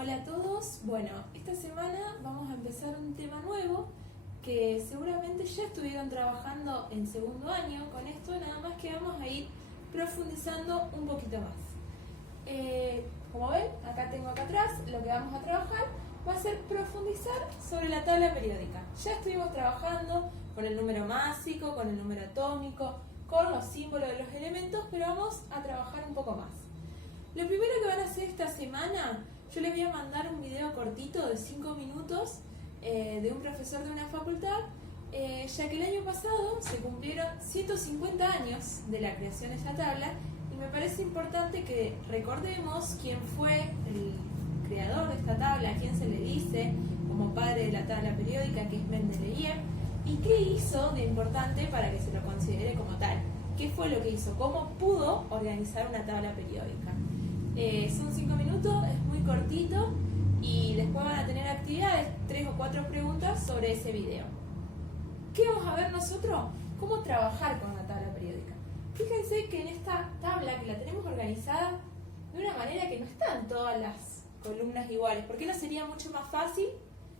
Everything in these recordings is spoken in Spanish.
Hola a todos, bueno, esta semana vamos a empezar un tema nuevo que seguramente ya estuvieron trabajando en segundo año con esto, nada más que vamos a ir profundizando un poquito más. Como ven, acá atrás, lo que vamos a trabajar va a ser profundizar sobre la tabla periódica. Ya estuvimos trabajando con el número másico, con el número atómico, con los símbolos de los elementos, pero vamos a trabajar un poco más. Lo primero que van a hacer esta semana, yo les voy a mandar un video cortito de 5 minutos de un profesor de una facultad, ya que el año pasado se cumplieron 150 años de la creación de esta tabla y me parece importante que recordemos quién fue el creador de esta tabla, a quién se le dice como padre de la tabla periódica, que es Mendeleev, y qué hizo de importante para que se lo considere como tal. ¿Qué fue lo que hizo? ¿Cómo pudo organizar una tabla periódica? Son 5 minutos, es muy cortito y después van a tener actividades, 3 o 4 preguntas sobre ese video. ¿Qué vamos a ver nosotros? ¿Cómo trabajar con la tabla periódica? Fíjense que en esta tabla que la tenemos organizada de una manera que no están todas las columnas iguales. ¿Por qué no sería mucho más fácil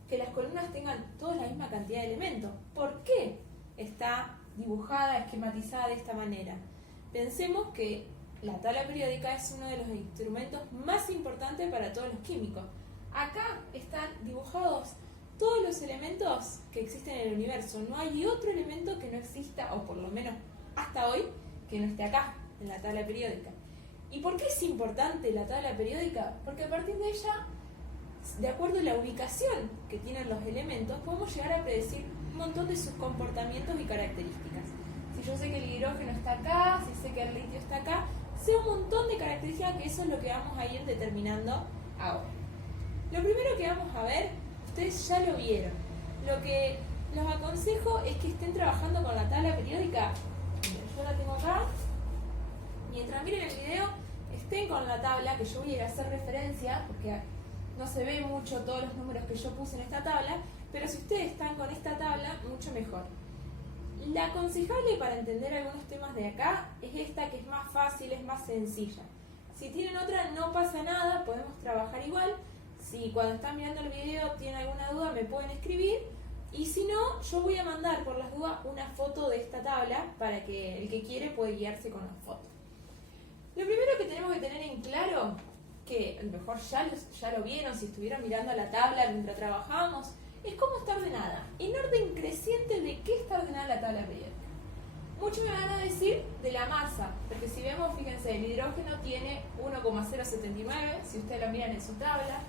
que las columnas tengan todas la misma cantidad de elementos? ¿Por qué está dibujada, esquematizada de esta manera? Pensemos que la tabla periódica es uno de los instrumentos más importantes para todos los químicos. Acá están dibujados todos los elementos que existen en el universo. No hay otro elemento que no exista, o por lo menos hasta hoy, que no esté acá, en la tabla periódica. ¿Y por qué es importante la tabla periódica? Porque a partir de ella, de acuerdo a la ubicación que tienen los elementos, podemos llegar a predecir un montón de sus comportamientos y características. Si yo sé que el hidrógeno está acá, si sé que el litio está acá, sé un montón de características que eso es lo que vamos a ir determinando ahora. Lo primero que vamos a ver, ustedes ya lo vieron. Lo que los aconsejo es que estén trabajando con la tabla periódica. Yo la tengo acá. Mientras miren el video, estén con la tabla, que yo voy a ir a hacer referencia, porque no se ve mucho todos los números que yo puse en esta tabla, pero si ustedes están con esta tabla, mucho mejor. La aconsejable para entender algunos temas de acá es esta, que es más fácil, es más sencilla. Si tienen otra, no pasa nada, podemos trabajar igual. Si cuando están mirando el video tienen alguna duda, me pueden escribir. Y si no, yo voy a mandar por las dudas una foto de esta tabla para que el que quiere puede guiarse con la foto. Lo primero que tenemos que tener en claro, que a lo mejor ya lo vieron si estuvieron mirando la tabla mientras trabajábamos, es cómo está ordenada. En orden creciente, ¿de qué está ordenada la tabla periódica? Muchos me van a decir de la masa, porque si vemos, fíjense, el hidrógeno tiene 1,079, si ustedes lo miran en su tabla.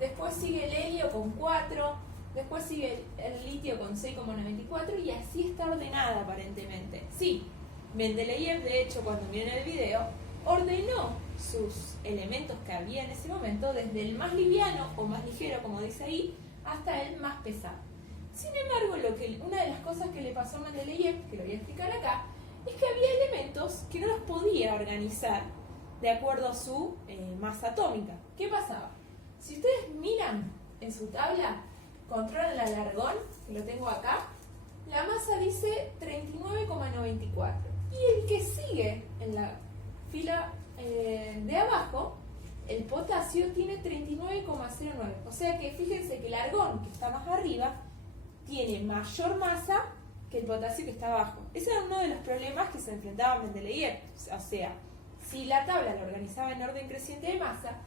Después sigue el helio con 4, después sigue el litio con 6,94 y así está ordenada aparentemente. Sí, Mendeleev, de hecho, cuando miren el video, ordenó sus elementos que había en ese momento desde el más liviano o más ligero, como dice ahí, hasta el más pesado. Sin embargo, una de las cosas que le pasó a Mendeleev, que lo voy a explicar acá, es que había elementos que no los podía organizar de acuerdo a su masa atómica. ¿Qué pasaba? Si ustedes miran en su tabla, controlan el alargón, que lo tengo acá, la masa dice 39,94. Y el que sigue en la fila de abajo, el potasio tiene 39,09. O sea que fíjense que el argón, que está más arriba, tiene mayor masa que el potasio que está abajo. Ese era uno de los problemas que se enfrentaba Mendeleev. O sea, si la tabla la organizaba en orden creciente de masa,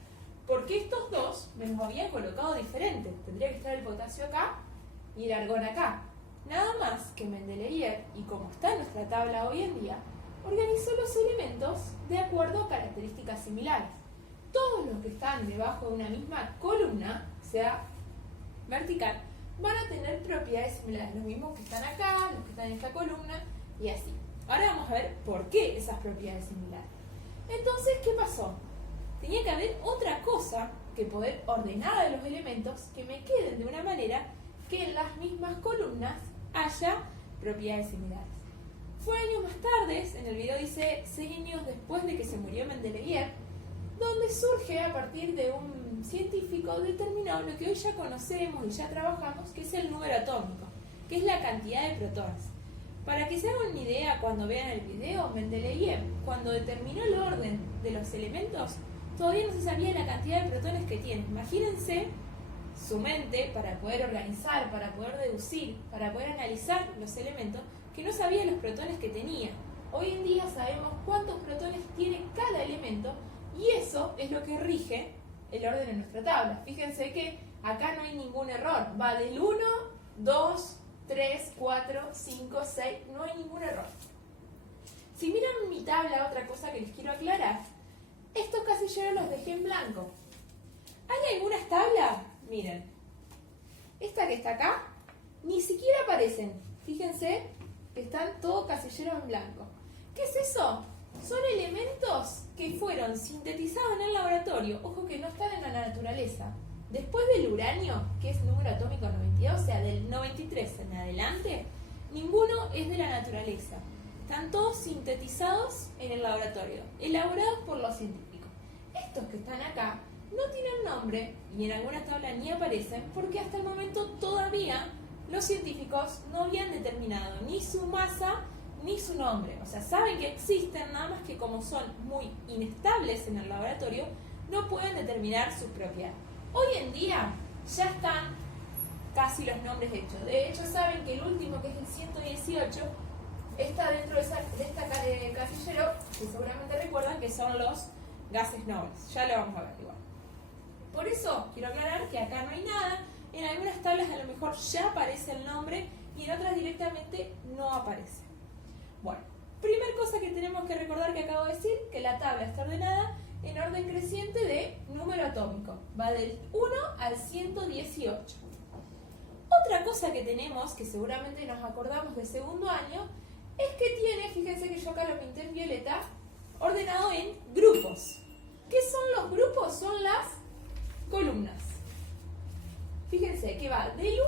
¿por qué estos dos me los habían colocado diferentes? Tendría que estar el potasio acá y el argón acá. Nada más que Mendeleev, y como está en nuestra tabla hoy en día, organizó los elementos de acuerdo a características similares. Todos los que están debajo de una misma columna, sea vertical, van a tener propiedades similares. Los mismos que están acá, los que están en esta columna, y así. Ahora vamos a ver por qué esas propiedades similares. Entonces, ¿qué pasó? Tenía que haber otra cosa que poder ordenar a los elementos que me queden de una manera que en las mismas columnas haya propiedades similares. Fue años más tarde, en el video dice 6 años después de que se murió Mendeleev, donde surge a partir de un científico determinado lo que hoy ya conocemos y ya trabajamos, que es el número atómico, que es la cantidad de protones. Para que se hagan una idea cuando vean el video, Mendeleev, cuando determinó el orden de los elementos, todavía no se sabía la cantidad de protones que tiene. Imagínense su mente para poder organizar, para poder deducir, para poder analizar los elementos, que no sabía los protones que tenía. Hoy en día sabemos cuántos protones tiene cada elemento y eso es lo que rige el orden de nuestra tabla. Fíjense que acá no hay ningún error. Va del 1, 2, 3, 4, 5, 6. No hay ningún error. Si miran mi tabla, otra cosa que les quiero aclarar. Estos casilleros los dejé en blanco. ¿Hay algunas tablas? Miren. Esta que está acá, ni siquiera aparecen. Fíjense que están todos casilleros en blanco. ¿Qué es eso? Son elementos que fueron sintetizados en el laboratorio. Ojo que no están en la naturaleza. Después del uranio, que es número atómico 92, o sea, del 93 en adelante, ninguno es de la naturaleza. Están todos sintetizados en el laboratorio, elaborados por los científicos. Estos que están acá no tienen nombre y en algunas tablas ni aparecen porque hasta el momento todavía los científicos no habían determinado ni su masa ni su nombre. O sea, saben que existen, nada más que como son muy inestables en el laboratorio, no pueden determinar sus propiedades. Hoy en día ya están casi los nombres hechos. De hecho, saben que el último, que es el 118, está dentro de esta casillero, que seguramente recuerdan que son los gases nobles. Ya lo vamos a ver igual. Por eso quiero aclarar que acá no hay nada. En algunas tablas a lo mejor ya aparece el nombre y en otras directamente no aparece. Bueno, primer cosa que tenemos que recordar que acabo de decir, que la tabla está ordenada en orden creciente de número atómico. Va del 1 al 118. Otra cosa que tenemos, que seguramente nos acordamos de segundo año, es que tiene, fíjense que yo acá lo pinté en violeta, ordenado en grupos. ¿Qué son los grupos? Son las columnas. Fíjense que va del 1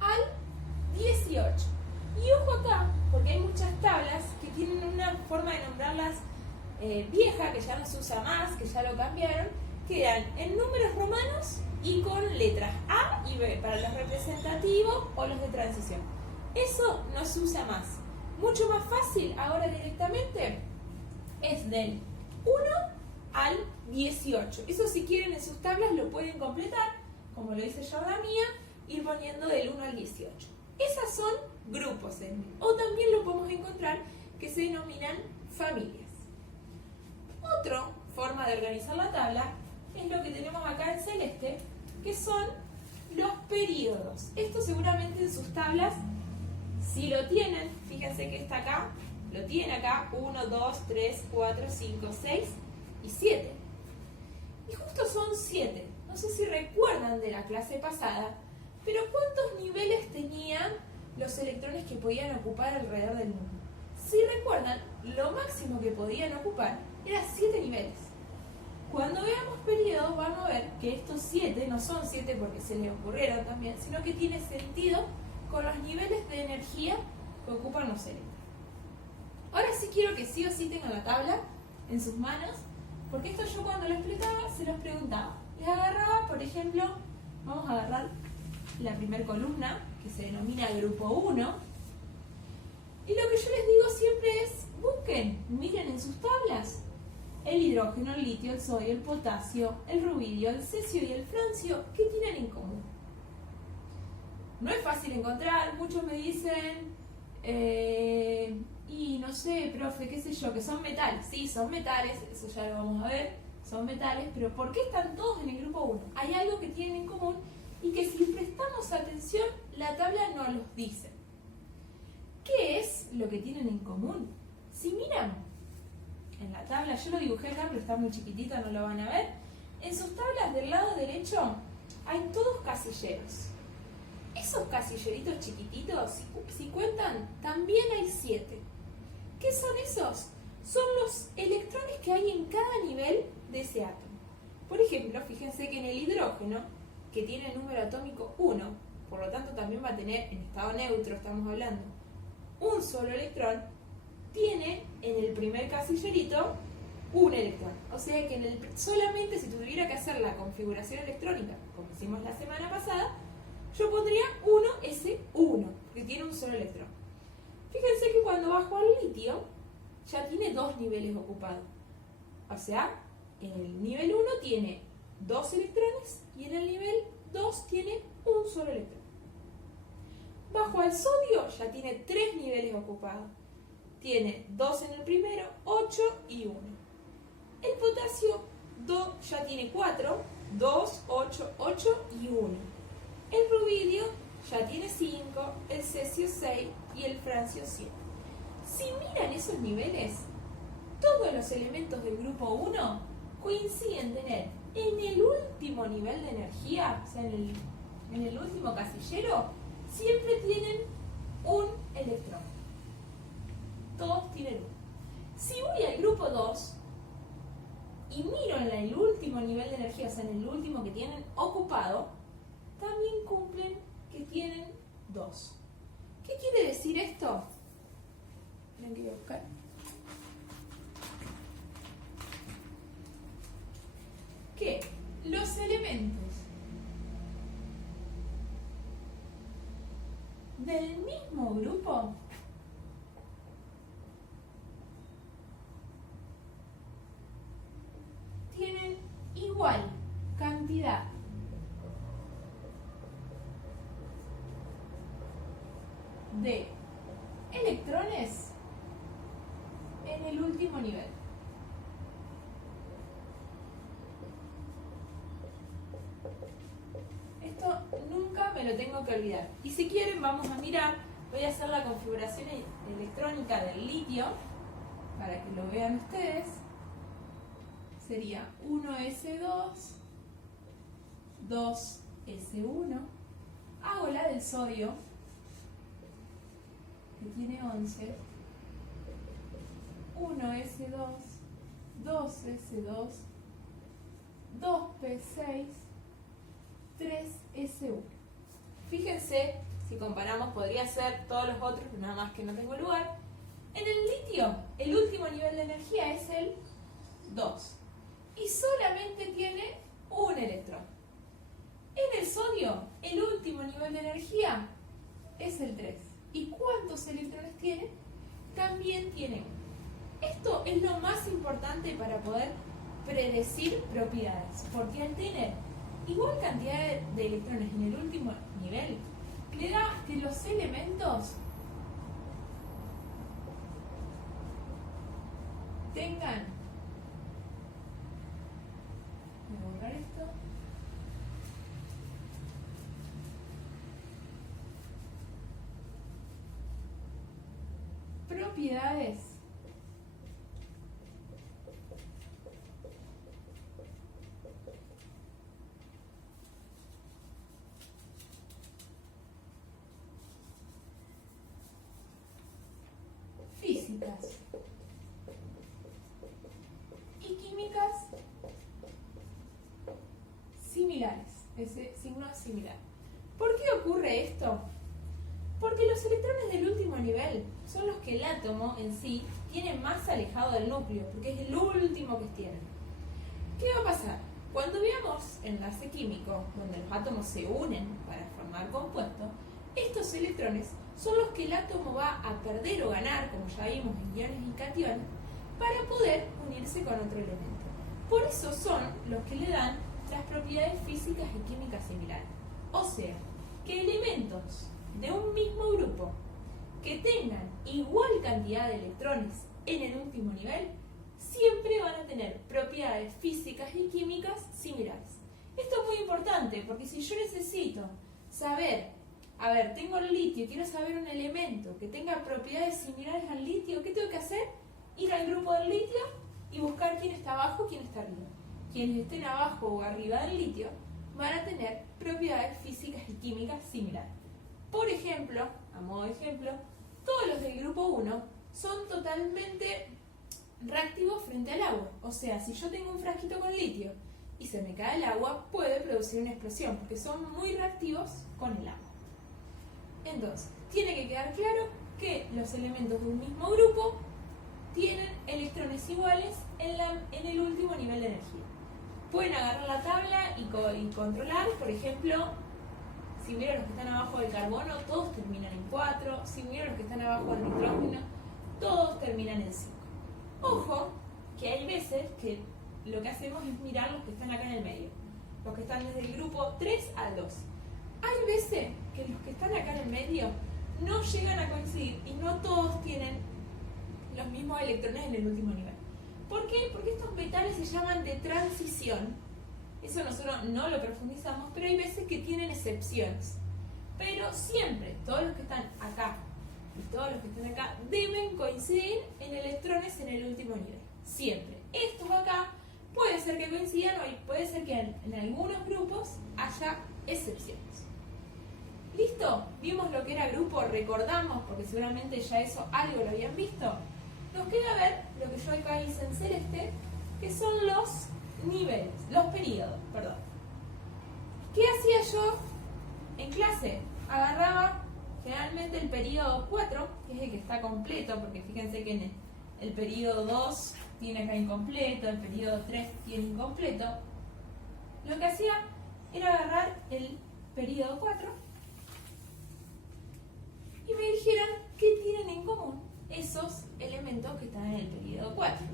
al 18. Y ojo acá, porque hay muchas tablas que tienen una forma de nombrarlas vieja, que ya no se usa más, que ya lo cambiaron, que eran en números romanos y con letras A y B para los representativos o los de transición. Eso no se usa más. Mucho más fácil ahora directamente es del 1 al 18. Eso, si quieren, en sus tablas lo pueden completar, como lo hice yo la mía, ir poniendo del 1 al 18. Esas son grupos, o también lo podemos encontrar que se denominan familias. Otra forma de organizar la tabla es lo que tenemos acá en celeste, que son los períodos. Esto seguramente en sus tablas, si lo tienen, fíjense que está acá, lo tiene acá, 1, 2, 3, 4, 5, 6 y 7. Y justo son 7. No sé si recuerdan de la clase pasada, pero ¿cuántos niveles tenían los electrones que podían ocupar alrededor del mundo? Si recuerdan, lo máximo que podían ocupar era 7 niveles. Cuando veamos periodos, vamos a ver que estos 7 no son 7 porque se les ocurrieron también, sino que tiene sentido con los niveles de energía que ocupan los electrones. Ahora sí quiero que sí o sí tengan la tabla en sus manos, porque esto yo cuando lo explicaba se los preguntaba. Les agarraba, por ejemplo, vamos a agarrar la primera columna, que se denomina grupo 1, y lo que yo les digo siempre es, busquen, miren en sus tablas, el hidrógeno, el litio, el sodio, el potasio, el rubidio, el cesio y el francio, ¿qué tienen en común? No es fácil encontrar, muchos me dicen, y no sé, profe, qué sé yo, que son metales. Sí, son metales, eso ya lo vamos a ver, son metales, pero ¿por qué están todos en el grupo 1? Hay algo que tienen en común y que si prestamos atención, la tabla nos los dice. ¿Qué es lo que tienen en común? Si miran en la tabla, yo lo dibujé acá, pero está muy chiquitito, no lo van a ver. En sus tablas del lado derecho hay todos casilleros. Esos casilleritos chiquititos, si cuentan, también hay 7. ¿Qué son esos? Son los electrones que hay en cada nivel de ese átomo. Por ejemplo, fíjense que en el hidrógeno, que tiene el número atómico 1, por lo tanto también va a tener, en estado neutro estamos hablando, un solo electrón, tiene en el primer casillerito un electrón. O sea que solamente si tuviera que hacer la configuración electrónica, como hicimos la semana pasada, yo pondría 1s1, porque tiene un solo electrón. Fíjense que cuando bajo al litio, ya tiene 2 niveles ocupados. O sea, el nivel 1 tiene 2 electrones y en el nivel 2 tiene un solo electrón. Bajo al sodio ya tiene 3 niveles ocupados. Tiene 2 en el primero, 8 y 1. El potasio ya tiene 4, 2, 8, 8 y 1. El rubidio ya tiene 5, el cesio 6 y el francio 7. Si miran esos niveles, todos los elementos del grupo 1 coinciden tener en el último nivel de energía, o sea, en el último casillero, siempre tienen un electrón. Todos tienen uno. Si voy al grupo 2 y miro en el último nivel de energía, o sea, en el último que tienen ocupado, también cumplen que tienen 2. ¿Qué quiere decir esto? Miren que voy a buscar. Que los elementos del mismo grupo tienen igual cantidad de electrones en el último nivel. Esto nunca me lo tengo que olvidar. Y si quieren vamos a mirar, voy a hacer la configuración electrónica del litio para que lo vean ustedes. Sería 1s2, 2s1. Hago la del sodio, que tiene 11, 1s2, 2s2, 2p6, 3s1. Fíjense, si comparamos, podría ser todos los otros, nada más que no tengo lugar. En el litio, el último nivel de energía es el 2 y solamente tiene un electrón. En el sodio, el último nivel de energía es el 3. ¿Y cuántos electrones tiene? También tiene 1. Esto es lo más importante para poder predecir propiedades, porque al tener igual cantidad de electrones en el último nivel, le da que los elementos tengan, voy a borrar esto, propiedades físicas y químicas similares, ese signo es similar. ¿Por qué ocurre esto? Porque los electrones del último nivel son los que el átomo en sí tiene más alejado del núcleo, porque es el último que tiene. ¿Qué va a pasar? Cuando veamos enlace químico, donde los átomos se unen para formar compuestos, estos electrones son los que el átomo va a perder o ganar, como ya vimos en iones y cationes, para poder unirse con otro elemento. Por eso son los que le dan las propiedades físicas y químicas similares. O sea, que elementos de un mismo grupo que tengan igual cantidad de electrones en el último nivel siempre van a tener propiedades físicas y químicas similares. Esto es muy importante porque si yo necesito saber, a ver, tengo el litio y quiero saber un elemento que tenga propiedades similares al litio, ¿qué tengo que hacer? Ir al grupo del litio y buscar quién está abajo, quién está arriba. Quienes estén abajo o arriba del litio van a tener propiedades físicas y químicas similares. Por ejemplo, a modo de ejemplo, todos los del grupo 1 son totalmente reactivos frente al agua. O sea, si yo tengo un frasquito con litio y se me cae el agua, puede producir una explosión, porque son muy reactivos con el agua. Entonces, tiene que quedar claro que los elementos de un mismo grupo tienen electrones iguales en el último nivel de energía. Pueden agarrar la tabla y controlar, por ejemplo, si miran los que están abajo del carbono, todos terminan en 4. Si miran los que están abajo del nitrógeno, todos terminan en 5. Ojo, que hay veces que lo que hacemos es mirar los que están acá en el medio, los que están desde el grupo 3 al 2. Hay veces que los que están acá en el medio no llegan a coincidir y no todos tienen los mismos electrones en el último nivel. ¿Por qué? Porque estos metales se llaman de transición. Eso nosotros no lo profundizamos, pero hay veces que tienen excepciones. Pero siempre, todos los que están acá y todos los que están acá deben coincidir en electrones en el último nivel. Siempre. Estos acá puede ser que coincidan o puede ser que en algunos grupos haya excepciones. ¿Listo? Vimos lo que era grupo, recordamos, porque seguramente ya eso algo lo habían visto. Nos queda ver lo que yo acá hice en celeste, que son los niveles, los periodos, perdón. ¿Qué hacía yo en clase? Agarraba generalmente el periodo 4, que es el que está completo, porque fíjense que en el periodo 2 tiene acá incompleto, el periodo 3 tiene incompleto. Lo que hacía era agarrar el periodo 4 y me dijeron qué tienen en común esos elementos que están en el periodo 4.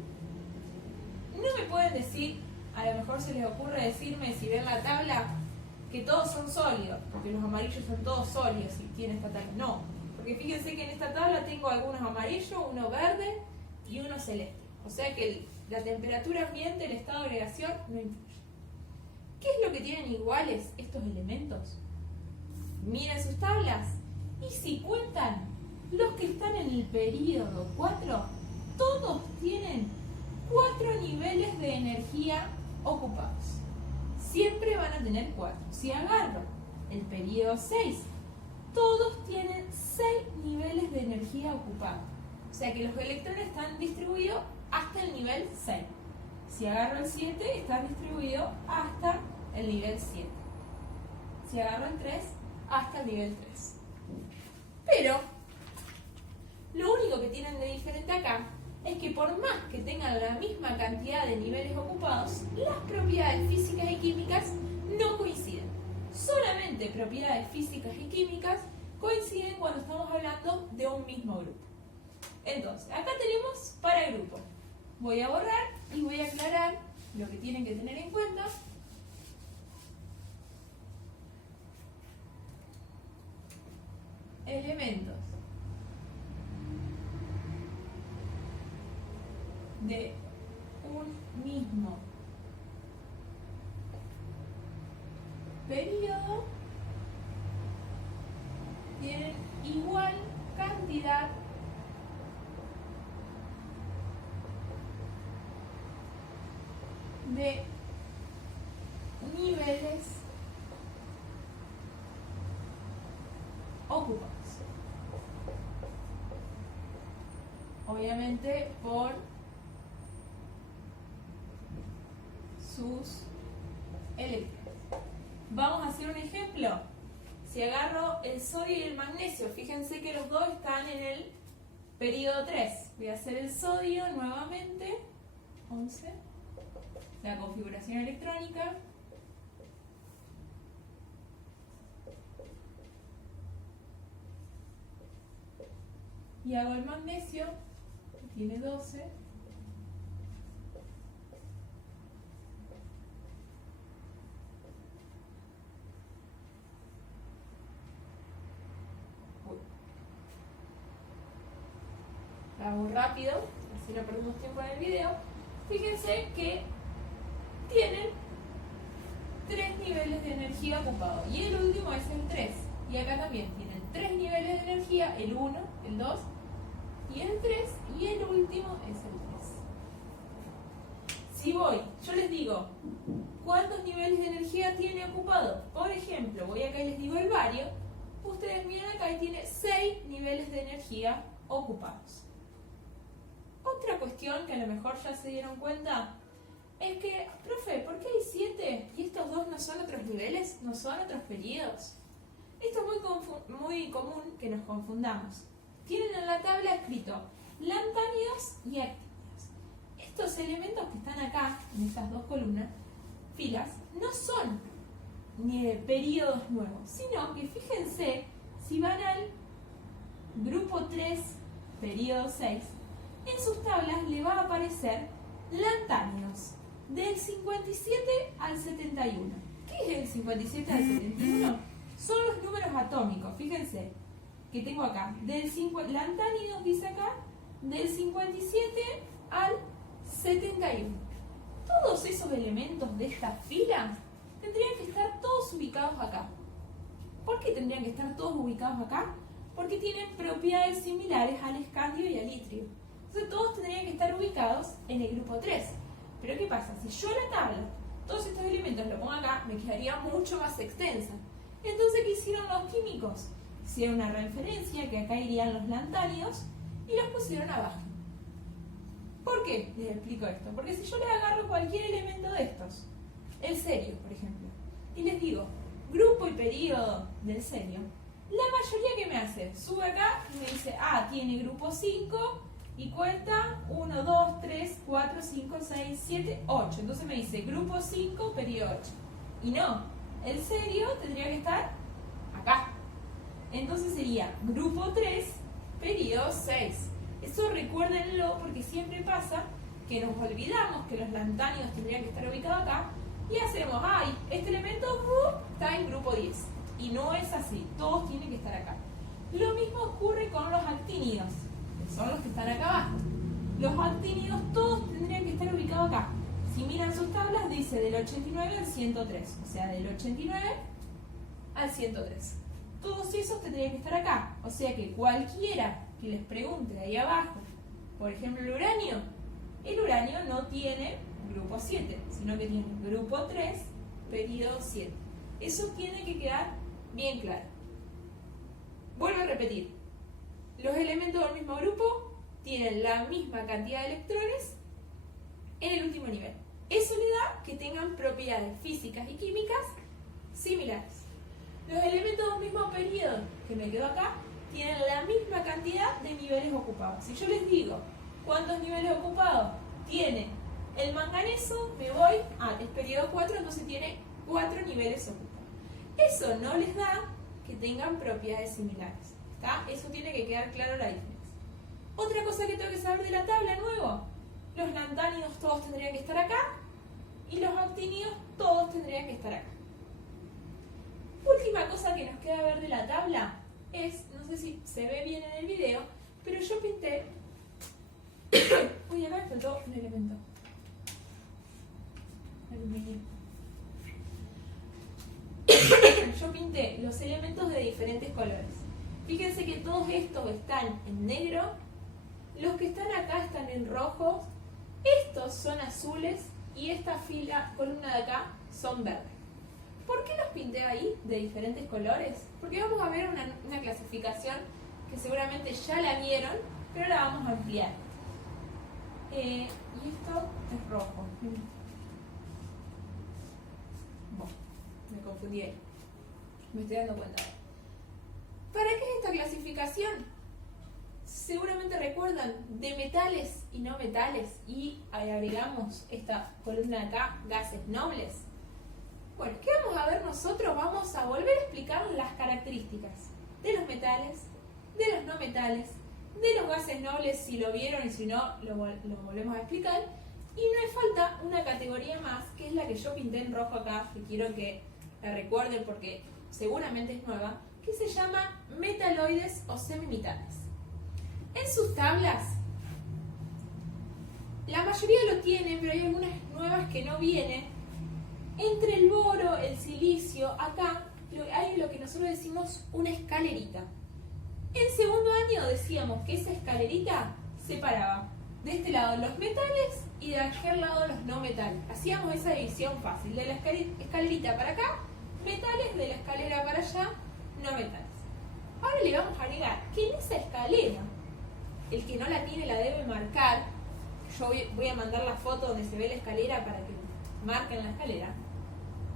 No me pueden decir, a lo mejor se les ocurre decirme si ven la tabla que todos son sólidos, porque los amarillos son todos sólidos y tiene esta tabla. No, porque fíjense que en esta tabla tengo algunos amarillos, uno verde y uno celeste. O sea que la temperatura ambiente, el estado de agregación no influye. ¿Qué es lo que tienen iguales estos elementos? Miren sus tablas y si cuentan los que están en el periodo 4, todos tienen 4 niveles de energía ocupados. Siempre van a tener 4. Si agarro el periodo 6, todos tienen 6 niveles de energía ocupados. O sea que los electrones están distribuidos hasta el nivel 6. Si agarro el 7, están distribuidos hasta el nivel 7. Si agarro el 3, hasta el nivel 3. Pero lo único que tienen de diferente acá es que por más que tengan la misma cantidad de niveles ocupados, las propiedades físicas y químicas no coinciden. Solamente propiedades físicas y químicas coinciden cuando estamos hablando de un mismo grupo. Entonces, acá tenemos para grupo. Voy a borrar y voy a aclarar lo que tienen que tener en cuenta. Elementos de un mismo periodo tienen igual cantidad de niveles ocupados. Obviamente por sus electrones. Vamos a hacer un ejemplo. Si agarro el sodio y el magnesio, fíjense que los dos están en el periodo 3. Voy a hacer el sodio nuevamente. 11. La configuración electrónica. Y hago el magnesio, que tiene 12. Hago rápido, así no perdemos tiempo en el video. Fíjense que tienen 3 niveles de energía ocupados y el último es el 3. Y acá también tienen 3 niveles de energía, el 1, el 2 y el 3, y el último es el 3. Si voy, yo les digo, ¿cuántos niveles de energía tiene ocupado? Por ejemplo, voy acá y les digo el bario. Ustedes miran acá y tiene 6 niveles de energía ocupados. Otra cuestión que a lo mejor ya se dieron cuenta es que, profe, ¿por qué hay 7 y estos dos no son otros niveles, no son otros periodos? Esto es muy común que nos confundamos. Tienen en la tabla escrito lantánidos y actínidos. Estos elementos que están acá, en estas dos columnas, filas, no son ni de periodos nuevos, sino que fíjense, si van al grupo 3, periodo 6, en sus tablas le va a aparecer lantánidos. del 57 al 71. ¿Qué es el 57 al 71? Son los números atómicos, fíjense, que tengo acá. Lantánidos dice acá, del 57 al 71. Todos esos elementos de esta fila tendrían que estar todos ubicados acá. ¿Por qué tendrían que estar todos ubicados acá? Porque tienen propiedades similares al escandio y al itrio. Entonces todos tendrían que estar ubicados en el grupo 3. Pero ¿qué pasa? Si yo la tabla, todos estos elementos los pongo acá, me quedaría mucho más extensa. Entonces, ¿qué hicieron los químicos? Hicieron una referencia, que acá irían los lantánidos, y los pusieron abajo. ¿Por qué les explico esto? Porque si yo les agarro cualquier elemento de estos, el serio, por ejemplo, y les digo, grupo y periodo del serio, la mayoría que me hace, sube acá y me dice, tiene grupo 5 y cuenta 1, 2, 3, 4, 5, 6, 7, 8. Entonces me dice grupo 5, periodo 8. Y no, el serio tendría que estar acá. Entonces sería grupo 3, periodo 6. Eso recuérdenlo porque siempre pasa que nos olvidamos que los lantánidos tendrían que estar ubicados acá y hacemos, este elemento está en grupo 10. Y no es así, todos tienen que estar acá. Lo mismo ocurre con los actínidos, que son los que están acá abajo. Los actínidos todos tendrían que estar ubicados acá. Si miran sus tablas, dice del 89 al 103, o sea, del 89 al 103. Todos esos tendrían que estar acá, o sea que cualquiera que les pregunte ahí abajo, por ejemplo el uranio no tiene grupo 7, sino que tiene grupo 3, periodo 7. Eso tiene que quedar bien claro. Vuelvo a repetir, los elementos del mismo grupo tienen la misma cantidad de electrones en el último nivel. Eso le da que tengan propiedades físicas y químicas similares. Los elementos del mismo periodo, que me quedo acá, tienen la misma cantidad de niveles ocupados. Si yo les digo cuántos niveles ocupados tiene el manganeso, me voy al periodo 4, entonces tiene 4 niveles ocupados. Eso no les da que tengan propiedades similares. ¿Está? Eso tiene que quedar claro la diferencia. Otra cosa que tengo que saber de la tabla, nuevo, los lantánidos todos tendrían que estar acá y los actínidos todos tendrían que estar acá. Última cosa que nos queda ver de la tabla es, no sé si se ve bien en el video, pero yo pinté uy, acá me faltó un elemento. Aluminio. Yo pinté los elementos de diferentes colores. Fíjense que todos estos están en negro, los que están acá están en rojo, estos son azules y esta columna de acá son verdes. ¿Por qué los pinté ahí de diferentes colores? Porque vamos a ver una clasificación que seguramente ya la vieron, pero la vamos a ampliar. Y esto es rojo. Bueno, me confundí ahí. Me estoy dando cuenta. ¿Para qué es esta clasificación? Seguramente recuerdan de metales y no metales y agregamos esta columna de acá, gases nobles. Bueno, ¿qué vamos a ver nosotros? Vamos a volver a explicar las características de los metales, de los no metales, de los gases nobles, si lo vieron y si no, lo volvemos a explicar. Y no hay falta una categoría más, que es la que yo pinté en rojo acá, que quiero que la recuerden porque seguramente es nueva, que se llama metaloides o semimetales. En sus tablas, la mayoría lo tienen, pero hay algunas nuevas que no vienen. Entre el boro, el silicio, acá hay lo que nosotros decimos una escalerita. En segundo año decíamos que esa escalerita separaba de este lado los metales y de aquel lado los no metales. Hacíamos esa división fácil, de la escalerita para acá, metales, de la escalera para allá, no metales. Ahora le vamos a agregar que en esa escalera, el que no la tiene la debe marcar. Yo voy a mandar la foto donde se ve la escalera para que marquen la escalera.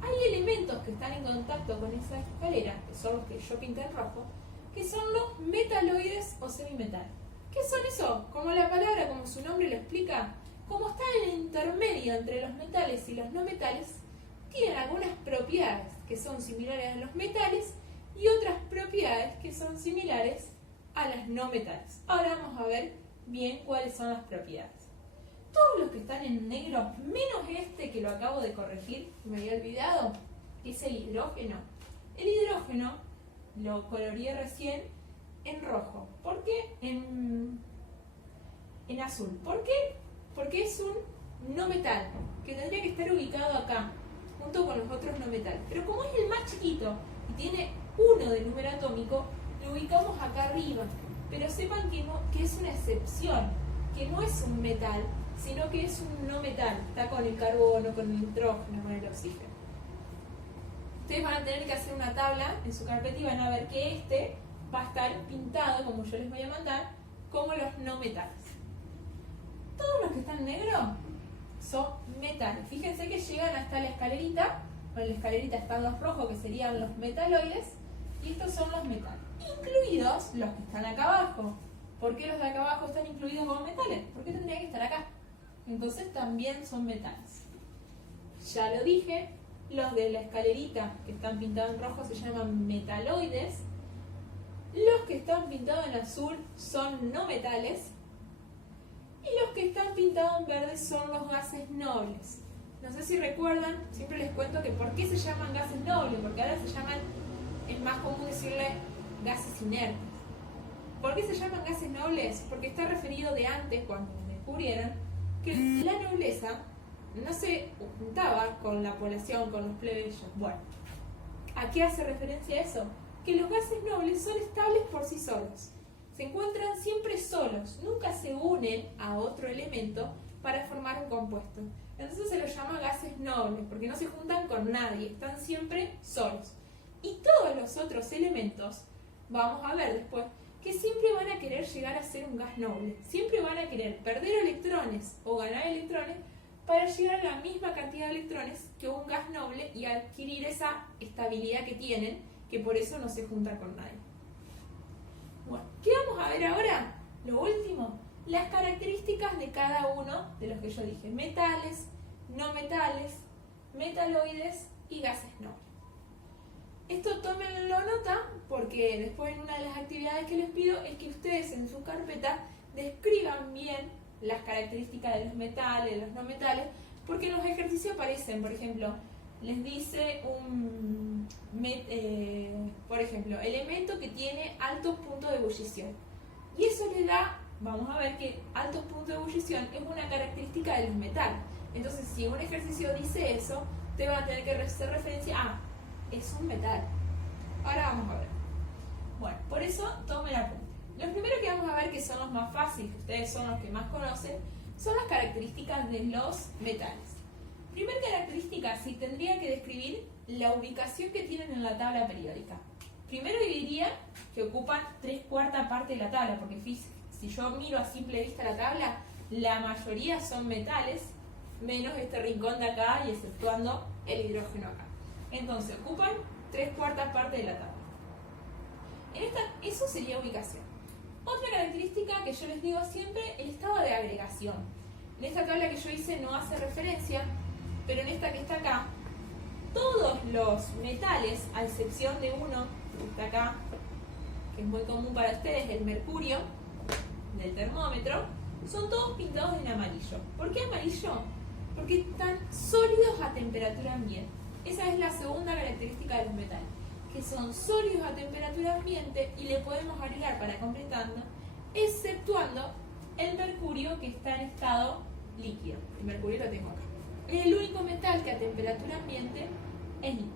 Hay elementos que están en contacto con esa escalera, que son los que yo pinté en rojo, que son los metaloides o semimetales. ¿Qué son eso? Como la palabra, como su nombre lo explica, como está en el intermedio entre los metales y los no metales, tienen algunas propiedades que son similares a los metales y otras propiedades que son similares a las no metales. Ahora vamos a ver bien cuáles son las propiedades. todos los que están en negro, menos este que lo acabo de corregir, me había olvidado, que es el hidrógeno. El hidrógeno lo coloreé recién en rojo. ¿Por qué? En azul. ¿Por qué? Porque es un no metal, que tendría que estar ubicado acá, junto con los otros no metal. Pero como es el más chiquito y tiene 1 de número atómico, lo ubicamos acá arriba. Pero sepan que es una excepción, que no es un metal, sino que es un no metal. Está con el carbono, con el nitrógeno, con el oxígeno. Ustedes van a tener que hacer una tabla en su carpeta y van a ver que este va a estar pintado, como yo les voy a mandar, como los no metales. Todos los que están negros son metales. Fíjense que llegan hasta la escalerita. En la escalerita están los rojos, que serían los metaloides, y estos son los metales, incluidos los que están acá abajo. ¿Por qué los de acá abajo están incluidos como metales? Porque tendrían que estar acá. Entonces también son metales. Ya lo dije, los de la escalerita que están pintados en rojo se llaman metaloides. Los que están pintados en azul son no metales. Y los que están pintados en verde son los gases nobles. No sé si recuerdan, siempre les cuento que por qué se llaman gases nobles, porque ahora se llaman, es más común decirle gases inertes. ¿Por qué se llaman gases nobles? Porque está referido de antes, cuando descubrieron, que la nobleza no se juntaba con la población, con los plebeyos. Bueno, ¿a qué hace referencia eso? Que los gases nobles son estables por sí solos. Se encuentran siempre solos, nunca se unen a otro elemento para formar un compuesto. Entonces se los llama gases nobles, porque no se juntan con nadie, están siempre solos. Y todos los otros elementos, vamos a ver después, que siempre van a querer llegar a ser un gas noble. Siempre van a querer perder electrones o ganar electrones para llegar a la misma cantidad de electrones que un gas noble y adquirir esa estabilidad que tienen, que por eso no se juntan con nadie. Bueno, ¿qué vamos a ver ahora? Lo último, las características de cada uno de los que yo dije: metales, no metales, metaloides y gases nobles. Esto tómenlo nota, porque después en una de las actividades que les pido es que ustedes en su carpeta describan bien las características de los metales, de los no metales, porque en los ejercicios aparecen, por ejemplo, les dice por ejemplo, elemento que tiene altos puntos de ebullición. Y eso le da, vamos a ver que altos puntos de ebullición es una característica de los metales. Entonces, si un ejercicio dice eso, te va a tener que hacer referencia a, es un metal. Ahora vamos a ver. Bueno, por eso tomen apunte. Los primeros que vamos a ver, que son los más fáciles, que ustedes son los que más conocen, son las características de los metales. Primera característica, si tendría que describir la ubicación que tienen en la tabla periódica. Primero diría que ocupan 3/4 parte de la tabla, porque si yo miro a simple vista la tabla, la mayoría son metales, menos este rincón de acá y exceptuando el hidrógeno acá. Entonces, ocupan 3/4 parte de la tabla. Eso sería ubicación. Otra característica que yo les digo siempre, el estado de agregación. En esta tabla que yo hice no hace referencia, pero en esta que está acá, todos los metales, a excepción de uno que está acá, que es muy común para ustedes, el mercurio, del termómetro, son todos pintados en amarillo. ¿Por qué amarillo? Porque están sólidos a temperatura ambiente. Esa es la segunda característica de los metales, que son sólidos a temperatura ambiente y le podemos agregar para completando, exceptuando el mercurio que está en estado líquido. El mercurio lo tengo acá. Es el único metal que a temperatura ambiente es líquido.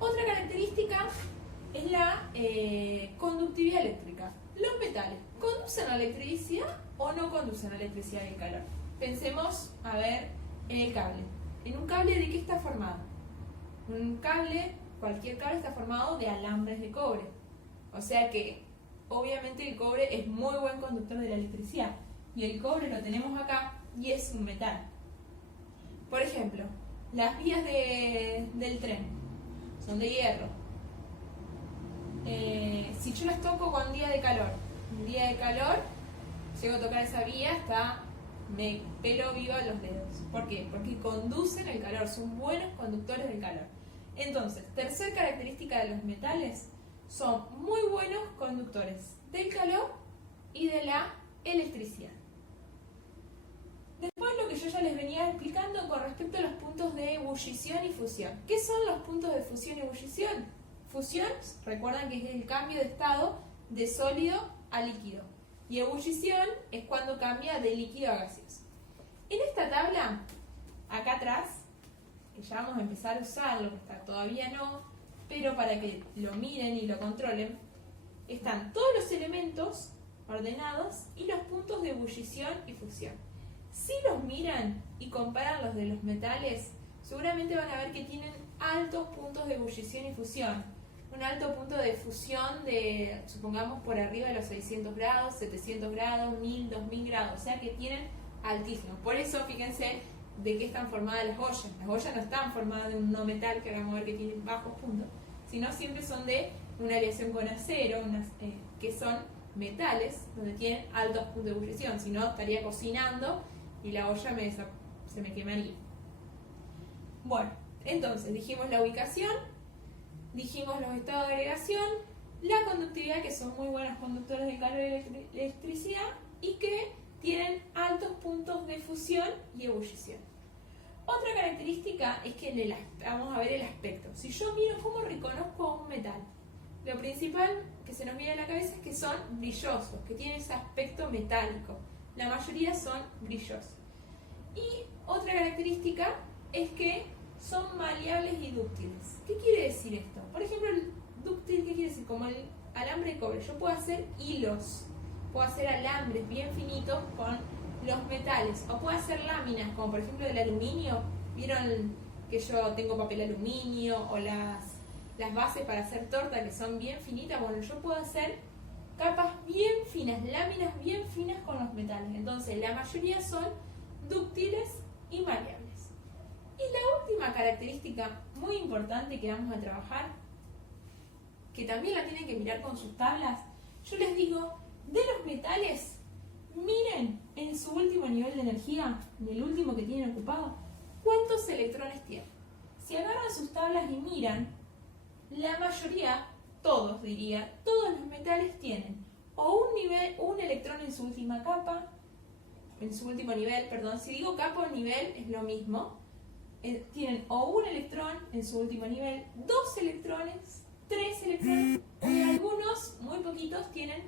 Otra característica es la conductividad eléctrica. Los metales, ¿conducen a la electricidad o no conducen a la electricidad y el calor? Pensemos, a ver, en el cable. ¿En un cable de qué está formado? Un cable, cualquier cable está formado de alambres de cobre. O sea que, obviamente el cobre es muy buen conductor de la electricidad. Y el cobre lo tenemos acá y es un metal. Por ejemplo, las vías del tren son de hierro. Si yo las toco con un día de calor, llego a tocar esa vía, me pelo viva los dedos. ¿Por qué? Porque conducen el calor, son buenos conductores del calor. Entonces, tercera característica de los metales, son muy buenos conductores del calor y de la electricidad. que yo ya les venía explicando con respecto a los puntos de ebullición y fusión. ¿Qué son los puntos de fusión y ebullición? Fusión, recuerdan que es el cambio de estado de sólido a líquido. Y ebullición es cuando cambia de líquido a gaseoso. En esta tabla, acá atrás, que ya vamos a empezar a usarlo, que está todavía no, pero para que lo miren y lo controlen, están todos los elementos ordenados y los puntos de ebullición y fusión. Si los miran y comparan los de los metales, seguramente van a ver que tienen altos puntos de ebullición y fusión. Un alto punto de fusión de, supongamos, por arriba de los 600 grados, 700 grados, 1000, 2000 grados, o sea que tienen altísimos. Por eso, fíjense de qué están formadas las ollas. Las ollas no están formadas de un no metal, que vamos a ver que tienen bajos puntos, sino siempre son de una aleación con acero, que son metales, donde tienen altos puntos de ebullición. Si no, estaría cocinando y la olla se me quemaría. Bueno, entonces dijimos la ubicación, dijimos los estados de agregación, la conductividad, que son muy buenos conductores de calor y electricidad y que tienen altos puntos de fusión y ebullición. Otra característica es que vamos a ver el aspecto. Si yo miro cómo reconozco a un metal, lo principal que se nos viene a la cabeza es que son brillosos, que tienen ese aspecto metálico. La mayoría son brillosos. Y otra característica es que son maleables y dúctiles. ¿Qué quiere decir esto? Por ejemplo, el dúctil, ¿qué quiere decir? Como el alambre de cobre. Yo puedo hacer hilos, puedo hacer alambres bien finitos con los metales, o puedo hacer láminas, como por ejemplo del aluminio. ¿Vieron que yo tengo papel aluminio o las bases para hacer torta que son bien finitas? Bueno, yo puedo hacer capas bien finas, láminas bien finas con los metales. Entonces, la mayoría son dúctiles y maleables. Y la última característica muy importante que vamos a trabajar, que también la tienen que mirar con sus tablas, yo les digo, de los metales, miren en su último nivel de energía, en el último que tienen ocupado, cuántos electrones tienen. Si agarran sus tablas y miran, la mayoría, todos diría, todos los metales tienen o un electrón en su última capa, en su último nivel, perdón, si digo capa o nivel es lo mismo, tienen o un electrón en su último nivel, 2 electrones, 3 electrones, y algunos, muy poquitos, tienen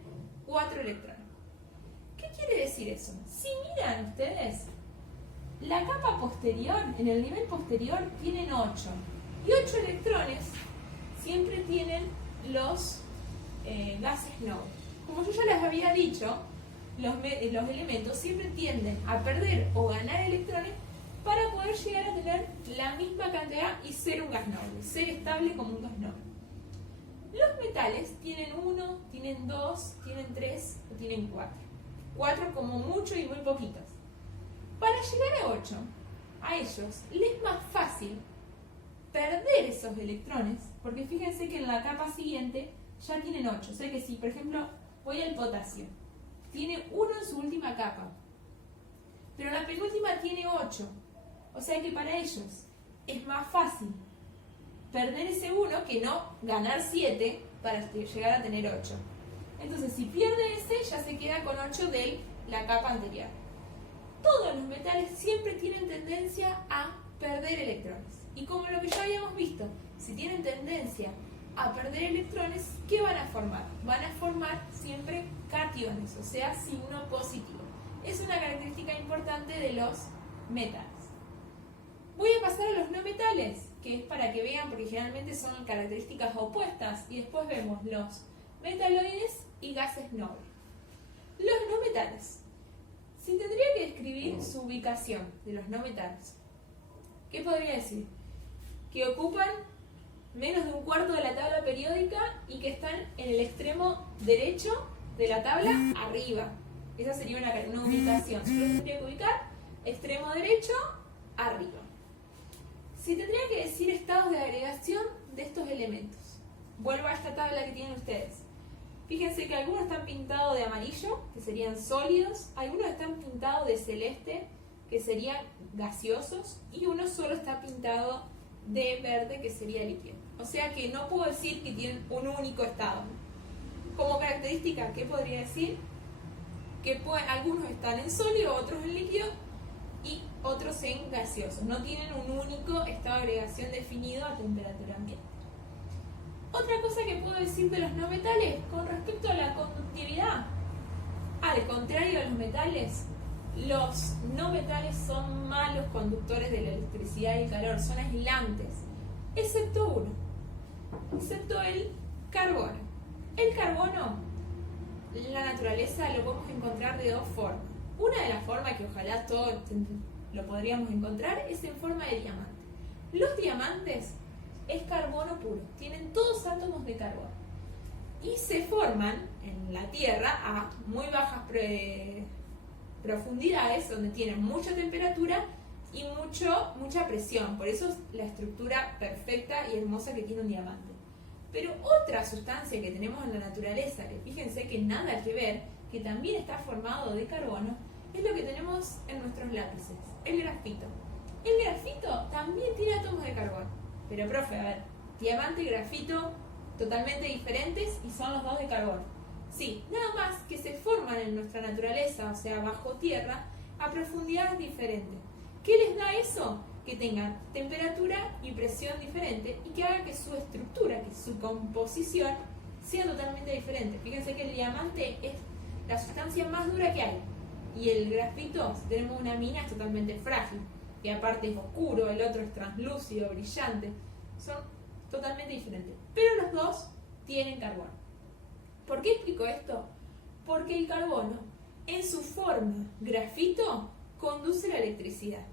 4 electrones. ¿Qué quiere decir eso? Si miran ustedes, la capa posterior, en el nivel posterior, tienen 8. Y 8 electrones siempre tienen los gases nobles. Como yo ya les había dicho, los elementos siempre tienden a perder o ganar electrones para poder llegar a tener la misma cantidad y ser un gas noble, ser estable como un gas noble. Los metales tienen 1, tienen 2, tienen 3 o tienen 4. 4 como mucho y muy poquitos. Para llegar a 8, a ellos les es más fácil perder esos electrones, porque fíjense que en la capa siguiente ya tienen 8. O sea que si, por ejemplo, voy al potasio, tiene 1 en su última capa, pero la penúltima tiene 8. O sea que para ellos es más fácil perder ese 1 que no ganar 7 para llegar a tener 8. Entonces, si pierde ese, ya se queda con 8 de la capa anterior. Todos los metales siempre tienen tendencia a perder electrones. Y como lo que ya habíamos visto, si tienen tendencia a perder electrones, ¿qué van a formar? Van a formar siempre cationes, o sea, signo positivo. Es una característica importante de los metales. Voy a pasar a los no metales, que es para que vean, porque generalmente son características opuestas, y después vemos los metaloides y gases nobles. Los no metales. Si tendría que describir su ubicación de los no metales, ¿qué podría decir? Que ocupan menos de un cuarto de la tabla periódica y que están en el extremo derecho de la tabla arriba. Esa sería una ubicación. Si yo tendría que ubicar, extremo derecho, arriba. Si tendría que decir estados de agregación de estos elementos, vuelvo a esta tabla que tienen ustedes. Fíjense que algunos están pintados de amarillo, que serían sólidos, algunos están pintados de celeste, que serían gaseosos, y uno solo está pintado de verde, que sería líquido. O sea que no puedo decir que tienen un único estado. Como característica, ¿qué podría decir? Que algunos están en sólido, otros en líquido, y otros en gaseosos. No tienen un único estado de agregación definido a temperatura ambiente. Otra cosa que puedo decir de los no metales con respecto a la conductividad. Al contrario de los metales, los no metales son malos conductores de la electricidad y el calor, son aislantes, excepto uno, excepto el carbono. El carbono, en la naturaleza lo podemos encontrar de dos formas. Una de las formas que ojalá todos lo podríamos encontrar es en forma de diamante. Los diamantes es carbono puro, tienen todos átomos de carbono y se forman en la Tierra a muy bajas profundidades, donde tienen mucha temperatura y mucha presión. Por eso es la estructura perfecta y hermosa que tiene un diamante. Pero otra sustancia que tenemos en la naturaleza, que fíjense que nada que ver, que también está formado de carbono, es lo que tenemos en nuestros lápices, el grafito. El grafito también tiene átomos de carbono. Pero profe, a ver, diamante y grafito totalmente diferentes y son los dos de carbono. Sí, nada más que se forman en nuestra naturaleza, o sea, bajo tierra, a profundidades diferentes. ¿Qué les da eso? Que tengan temperatura y presión diferente y que haga que su estructura, que su composición sea totalmente diferente. Fíjense que el diamante es la sustancia más dura que hay y el grafito, si tenemos una mina, es totalmente frágil, y aparte es oscuro, el otro es translúcido, brillante, son totalmente diferentes, pero los dos tienen carbono. ¿Por qué explico esto? Porque el carbono, en su forma grafito, conduce la electricidad.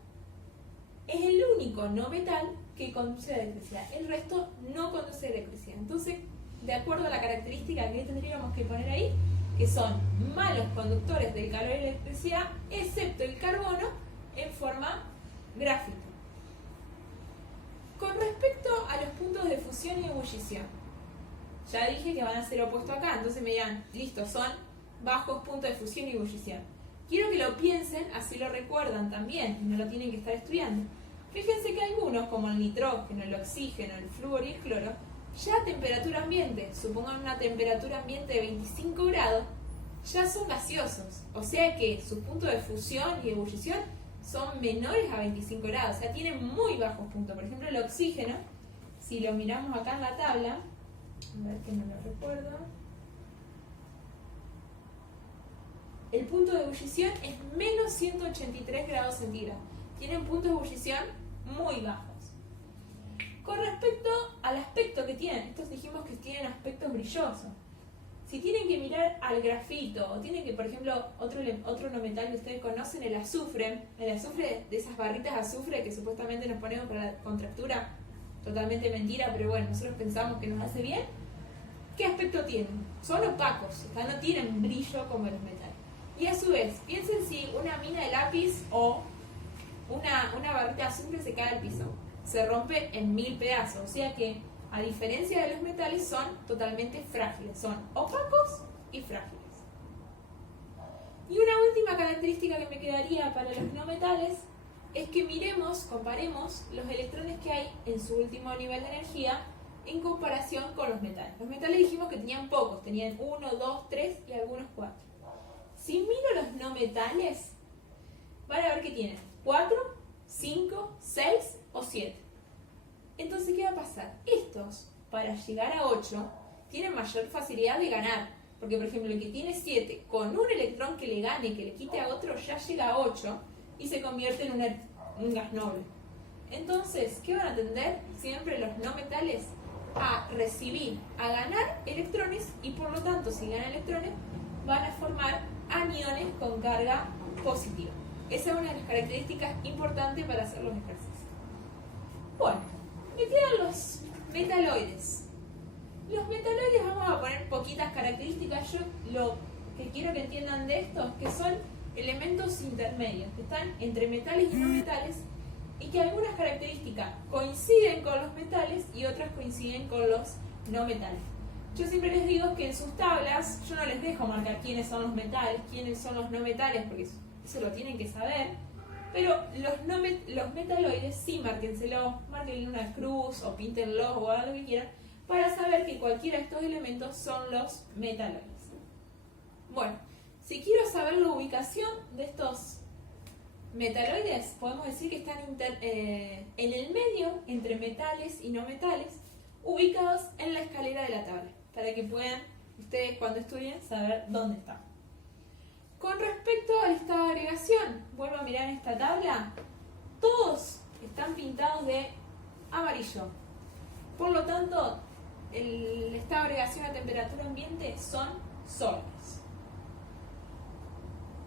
Es el único no metal que conduce la electricidad, el resto no conduce la electricidad. Entonces, de acuerdo a la característica que tendríamos que poner ahí, que son malos conductores del calor y la electricidad, excepto el carbono en forma grafito. Con respecto a los puntos de fusión y ebullición, ya dije que van a ser opuestos acá, entonces me dirán, listo, son bajos puntos de fusión y ebullición. Quiero que lo piensen, así lo recuerdan también, y no lo tienen que estar estudiando. Fíjense que algunos, como el nitrógeno, el oxígeno, el flúor y el cloro, ya a temperatura ambiente, supongan una temperatura ambiente de 25 grados, ya son gaseosos. O sea que sus puntos de fusión y ebullición son menores a 25 grados, o sea, tienen muy bajos puntos. Por ejemplo, el oxígeno, si lo miramos acá en la tabla, a ver que no lo recuerdo, el punto de ebullición es menos 183 grados centígrados. Tienen puntos de ebullición muy bajos. Con respecto al aspecto que tienen, estos dijimos que tienen aspectos brillosos. Si tienen que mirar al grafito, o tienen que, por ejemplo, otro no metal que ustedes conocen, el azufre de esas barritas de azufre que supuestamente nos ponemos para la contractura, totalmente mentira, pero bueno, nosotros pensamos que nos hace bien. ¿Qué aspecto tienen? Son opacos, o sea, no tienen brillo como los metales. Y a su vez, piensen si una mina de lápiz o una barrita de azufre se cae al piso. Se rompe en 1000 pedazos, o sea que, a diferencia de los metales, son totalmente frágiles, son opacos y frágiles. Y una última característica que me quedaría para los no metales es que comparemos los electrones que hay en su último nivel de energía en comparación con los metales. Los metales dijimos que tenían pocos, tenían 1, 2, 3 y algunos 4. Si miro los no metales, van a ver que tienen 4, 5, 6 o 7. Entonces, ¿qué va a pasar? Estos, para llegar a 8, tienen mayor facilidad de ganar. Porque, por ejemplo, el que tiene 7, con un electrón que le gane, que le quite a otro, ya llega a 8 y se convierte en un gas noble. Entonces, ¿qué van a tender siempre los no metales? A recibir, a ganar electrones y, por lo tanto, si ganan electrones, van a formar aniones con carga positiva. Esa es una de las características importantes para hacer los ejercicios. Bueno, me quedan los metaloides. Los metaloides vamos a poner poquitas características. Yo lo que quiero que entiendan de estos, que son elementos intermedios, que están entre metales y no metales, y que algunas características coinciden con los metales y otras coinciden con los no metales. Yo siempre les digo que en sus tablas yo no les dejo marcar quiénes son los metales, quiénes son los no metales, porque eso lo tienen que saber, pero los metaloides sí márquenselo, márquenle una cruz o píntenlos o algo que quieran, para saber que cualquiera de estos elementos son los metaloides. Bueno, si quiero saber la ubicación de estos metaloides podemos decir que están en el medio entre metales y no metales, ubicados en la escalera de la tabla, para que puedan ustedes cuando estudien saber dónde están. Con respecto al estado de agregación, vuelvo a mirar esta tabla, todos están pintados de amarillo. Por lo tanto, el estado de agregación a temperatura ambiente son sólidos.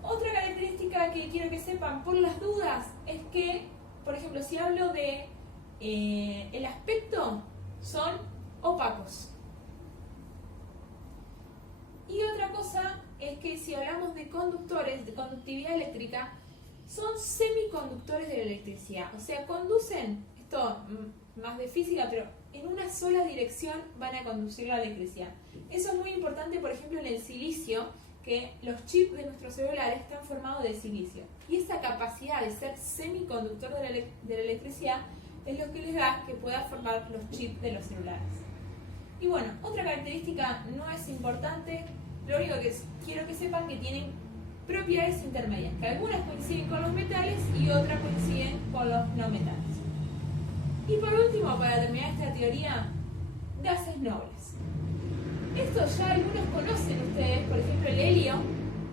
Otra característica que quiero que sepan por las dudas es que, por ejemplo, si hablo de el aspecto, son opacos. Y otra cosa es que si hablamos de conductores, de conductividad eléctrica, son semiconductores de la electricidad. O sea, conducen, esto más de física, pero en una sola dirección van a conducir la electricidad. Eso es muy importante, por ejemplo, en el silicio, que los chips de nuestros celulares están formados de silicio. Y esa capacidad de ser semiconductor de la electricidad es lo que les da que pueda formar los chips de los celulares. Y bueno, otra característica no es importante, lo único que quiero que sepan que tienen propiedades intermedias, que algunas coinciden con los metales y otras coinciden con los no metales. Y por último, para terminar esta teoría, gases nobles. Esto ya algunos conocen ustedes, por ejemplo el helio,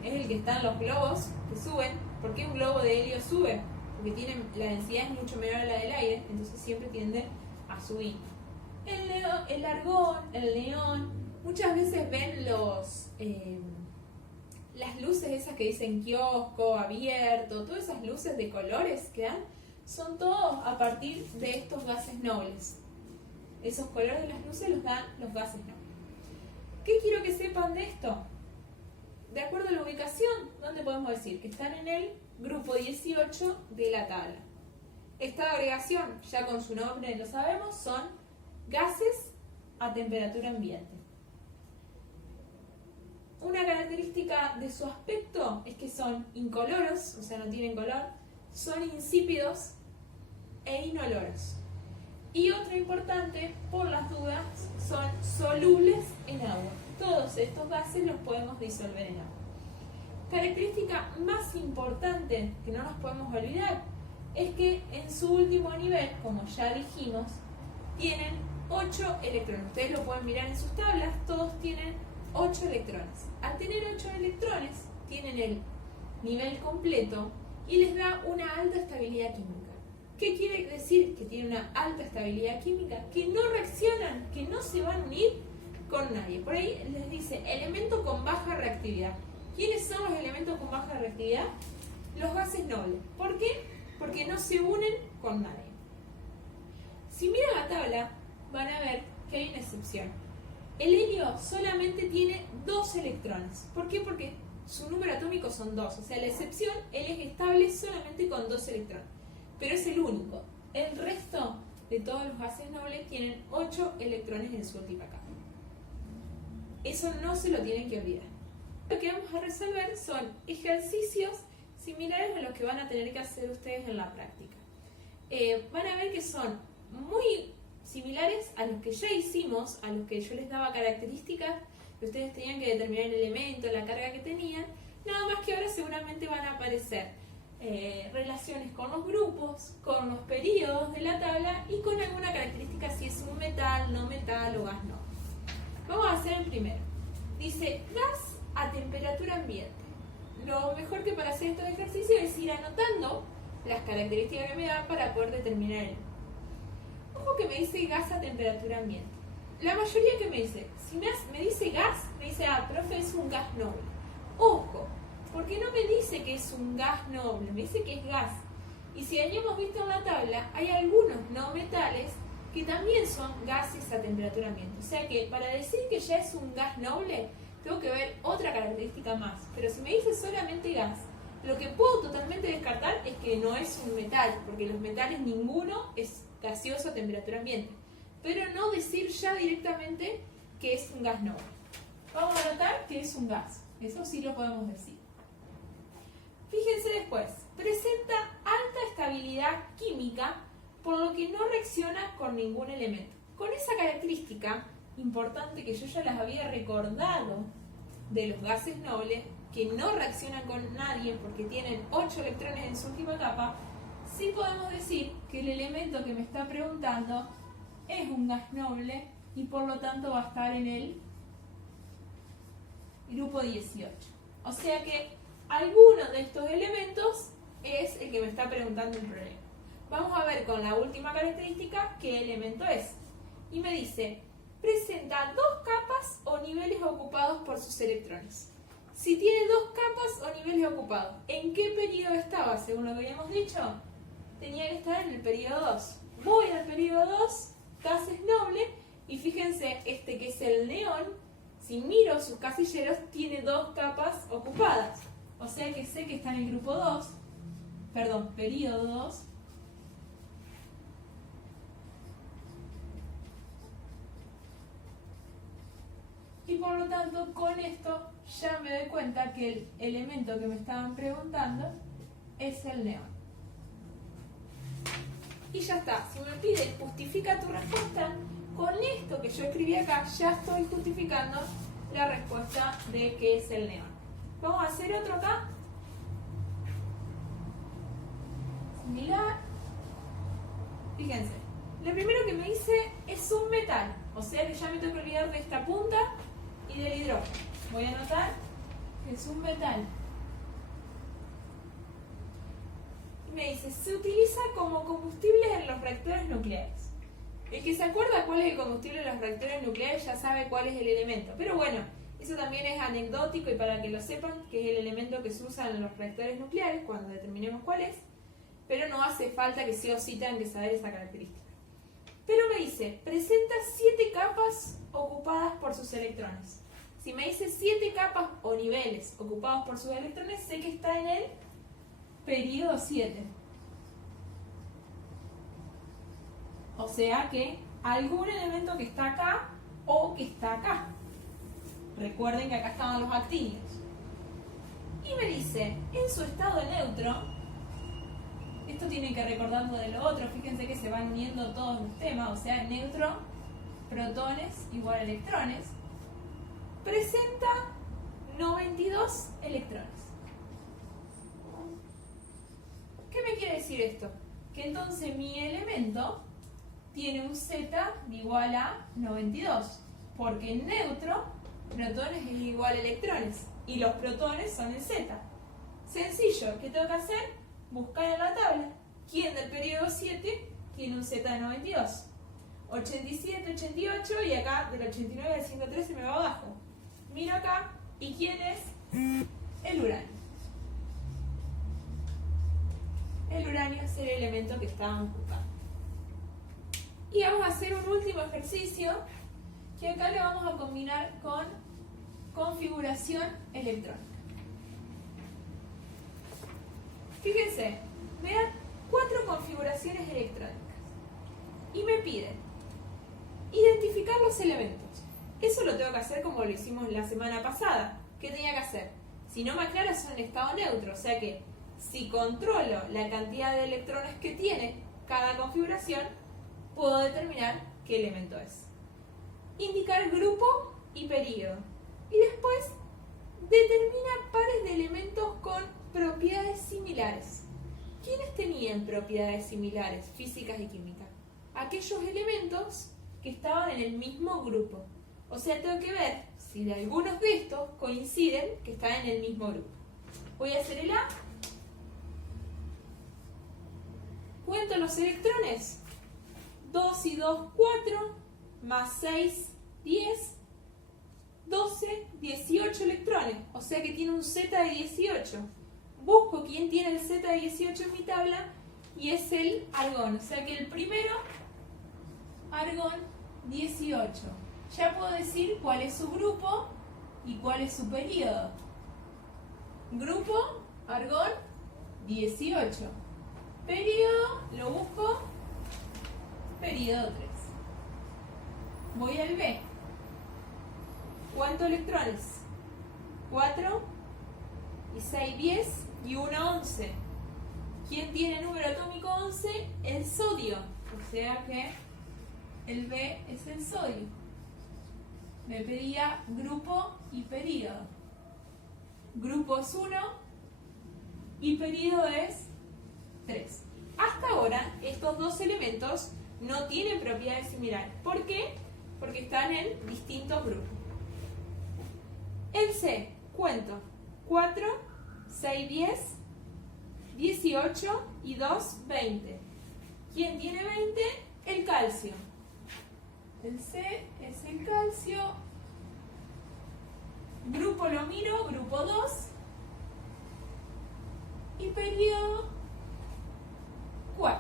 es el que está en los globos que suben. ¿Por qué un globo de helio sube? Porque la densidad es mucho menor a la del aire, entonces siempre tiende a subir. El argón, el neón, muchas veces ven las luces esas que dicen kiosco, abierto, todas esas luces de colores que dan, son todos a partir de estos gases nobles. Esos colores de las luces los dan los gases nobles. ¿Qué quiero que sepan de esto? De acuerdo a la ubicación, ¿dónde podemos decir? Que están en el grupo 18 de la tabla. Estado de agregación, ya con su nombre lo sabemos, son gases a temperatura ambiente. Una característica de su aspecto es que son incoloros, o sea, no tienen color, son insípidos e inoloros. Y otra importante, por las dudas, son solubles en agua. Todos estos gases los podemos disolver en agua. Característica más importante que no nos podemos olvidar es que en su último nivel, como ya dijimos, tienen 8 electrones. Ustedes lo pueden mirar en sus tablas, todos tienen 8 electrones. Al tener 8 electrones, tienen el nivel completo y les da una alta estabilidad química. ¿Qué quiere decir que tiene una alta estabilidad química? Que no reaccionan, que no se van a unir con nadie. Por ahí les dice elemento con baja reactividad. ¿Quiénes son los elementos con baja reactividad? Los gases nobles. ¿Por qué? Porque no se unen con nadie. Si miran la tabla, van a ver que hay una excepción. El helio solamente tiene 2 electrones. ¿Por qué? Porque su número atómico son 2. O sea, la excepción, él es estable solamente con 2 electrones. Pero es el único. El resto de todos los gases nobles tienen 8 electrones en su última capa. Eso no se lo tienen que olvidar. Lo que vamos a resolver son ejercicios similares a los que van a tener que hacer ustedes en la práctica. Van a ver que son muy similares a los que ya hicimos, a los que yo les daba características, que ustedes tenían que determinar el elemento, la carga que tenían, nada más que ahora seguramente van a aparecer relaciones con los grupos, con los periodos de la tabla y con alguna característica si es un metal, no metal o gas no. Vamos a hacer el primero. Dice gas a temperatura ambiente. Lo mejor que para hacer estos ejercicios es ir anotando las características que me da para poder determinar el. Ojo que me dice gas a temperatura ambiente. La mayoría que me dice, si me dice gas, me dice, profe, es un gas noble. Ojo, porque no me dice que es un gas noble, me dice que es gas. Y si hayamos visto en la tabla, hay algunos no metales que también son gases a temperatura ambiente. O sea que para decir que ya es un gas noble, tengo que ver otra característica más. Pero si me dice solamente gas, lo que puedo totalmente descartar es que no es un metal, porque los metales ninguno es gaseoso a temperatura ambiente. Pero no decir ya directamente que es un gas noble. Vamos a notar que es un gas. Eso sí lo podemos decir. Fíjense después, presenta alta estabilidad química, por lo que no reacciona con ningún elemento. Con esa característica importante que yo ya las había recordado de los gases nobles, que no reaccionan con nadie porque tienen 8 electrones en su última capa, sí podemos decir que el elemento que me está preguntando es un gas noble y por lo tanto va a estar en el grupo 18. O sea que alguno de estos elementos es el que me está preguntando el problema. Vamos a ver con la última característica qué elemento es. Y me dice, presenta 2 capas o niveles ocupados por sus electrones. Si tiene 2 capas o niveles ocupados, ¿en qué periodo estaba? Según lo que habíamos dicho, tenía que estar en el periodo 2. Voy al periodo 2, gases noble, y fíjense, este que es el neón, si miro sus casilleros, tiene 2 capas ocupadas. O sea que sé que está en el grupo 2, perdón, periodo 2. Y por lo tanto, con esto ya me doy cuenta que el elemento que me estaban preguntando es el neón. Y ya está. Si me pide justifica tu respuesta, con esto que yo escribí acá, ya estoy justificando la respuesta de que es el neón. Vamos a hacer otro acá. Similar. Fíjense. Lo primero que me dice es un metal. O sea que ya me tengo que olvidar de esta punta y del hidrógeno. Voy a anotar que es un metal. Y me dice, se utiliza como combustible en los reactores nucleares. El que se acuerda cuál es el combustible en los reactores nucleares ya sabe cuál es el elemento. Pero bueno, eso también es anecdótico y para que lo sepan, que es el elemento que se usa en los reactores nucleares cuando determinemos cuál es. Pero no hace falta que sí o sí tengan que saber esa característica. Pero me dice, presenta 7 capas ocupadas por sus electrones. Si me dice 7 capas o niveles ocupados por sus electrones, sé que está en el periodo 7. O sea que algún elemento que está acá o que está acá. Recuerden que acá estaban los actinios. Y me dice, en su estado neutro, esto tienen que recordarlo de lo otro, fíjense que se van uniendo todos los temas, o sea, neutro, protones igual a electrones, presenta 92 electrones. ¿Qué me quiere decir esto? Que entonces mi elemento tiene un Z igual a 92, porque en neutro, protones es igual a electrones, y los protones son el Z. Sencillo, ¿qué tengo que hacer? Buscar en la tabla quién del periodo 7 tiene un Z de 92. 87, 88 y acá del 89 al 113 me va abajo. Miro acá y quién es el uranio. El uranio es el elemento que estábamos buscando. Y vamos a hacer un último ejercicio que acá le vamos a combinar con configuración electrónica. Fíjense, me dan 4 configuraciones electrónicas y me piden identificar los elementos. Eso lo tengo que hacer como lo hicimos la semana pasada. ¿Qué tenía que hacer? Si no me aclara, son en estado neutro, o sea que si controlo la cantidad de electrones que tiene cada configuración, puedo determinar qué elemento es. Indicar grupo y periodo. Y después determina pares de elementos con propiedades similares. ¿Quiénes tenían propiedades similares, físicas y químicas? Aquellos elementos que estaban en el mismo grupo. O sea, tengo que ver si de algunos de estos coinciden que están en el mismo grupo. Voy a hacer el A. Cuento los electrones. 2 y 2, 4, más 6, 10, 12, 18 electrones. O sea que tiene un Z de 18. Busco quién tiene el Z de 18 en mi tabla y es el argón. O sea que el primero, argón 18. Ya puedo decir cuál es su grupo y cuál es su periodo. Grupo, argón 18. Periodo, lo busco, periodo 3. Voy al B. ¿Cuántos electrones? 4 y 6, 10 y 1, 11. ¿Quién tiene número atómico 11? El sodio. O sea que el B es el sodio. Me pedía grupo y periodo. grupo es 1 y periodo es 3. Hasta ahora, estos dos elementos no tienen propiedades similares. ¿Por qué? Porque están en distintos grupos. El C, cuento. 4, 6, 10, 18 y 2, 20. ¿Quién tiene 20? El calcio. El C es el calcio. Grupo lo miro, grupo 2. Y periodo 4.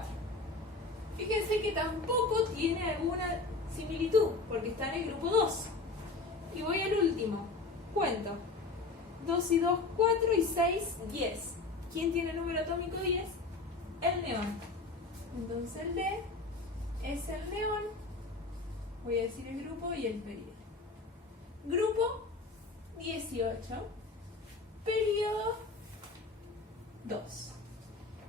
Fíjense que tampoco tiene alguna similitud, porque está en el grupo 2. Y voy al último. Cuento. 2 y 2, 4 y 6, 10. ¿Quién tiene el número atómico 10? El neón. Entonces el D es el neón. Voy a decir el grupo y el periodo. Grupo 18. Periodo 2.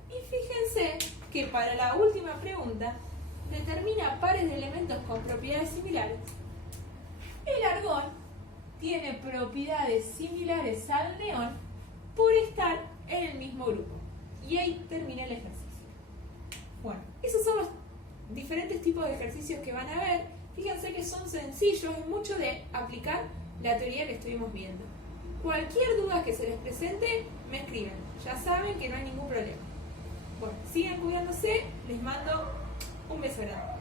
Y fíjense que para la última pregunta, determina pares de elementos con propiedades similares. El argón tiene propiedades similares al neón por estar en el mismo grupo. Y ahí termina el ejercicio. Bueno, esos son los diferentes tipos de ejercicios que van a ver. Fíjense que son sencillos, es mucho de aplicar la teoría que estuvimos viendo. Cualquier duda que se les presente, me escriben. Ya saben que no hay ningún problema. Bueno, sigan cuidándose, les mando un beso grande.